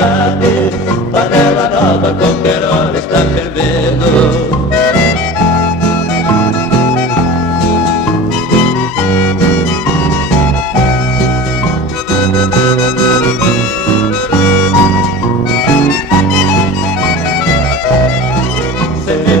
sinceridade. Panela nova, qualquer hora está fervendo.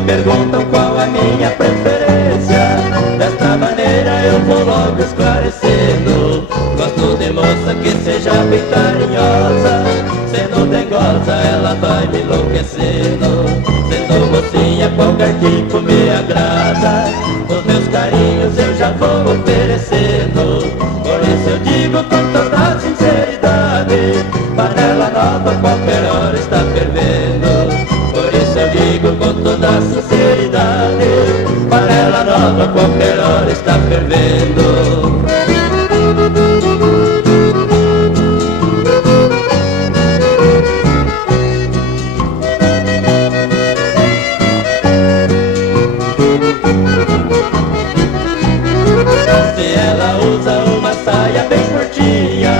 Perguntam qual a minha preferência. Desta maneira eu vou logo esclarecendo. Gosto de moça que seja bem carinhosa. Sendo dengosa ela vai me enlouquecendo. Sendo mocinha qualquer tipo me agrada. Os meus carinhos eu já vou oferecendo. Por isso eu digo com toda a sinceridade: panela nova qualquer hora está fervendo. Por isso eu digo com toda a sinceridade: panela nova qualquer hora está fervendo. Se ela usa uma saia bem curtinha,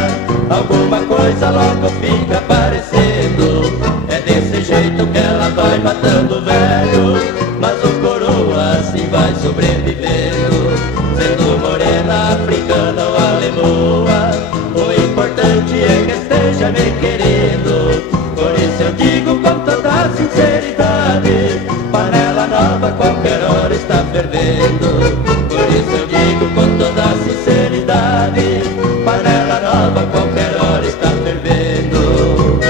alguma coisa logo fica parecendo. É desse jeito que ela vai matando o velho, mas o coroa assim vai sobrevivendo. Sendo morena, africana ou alemoa, o importante é que esteja me querendo. Por isso eu digo com toda a sinceridade: panela nova qualquer hora está fervendo. Por isso eu digo com toda a sinceridade: panela nova qualquer hora está fervendo.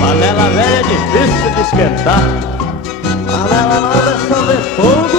Panela velha é difícil de esquentar. Panela nova é só ver fogo.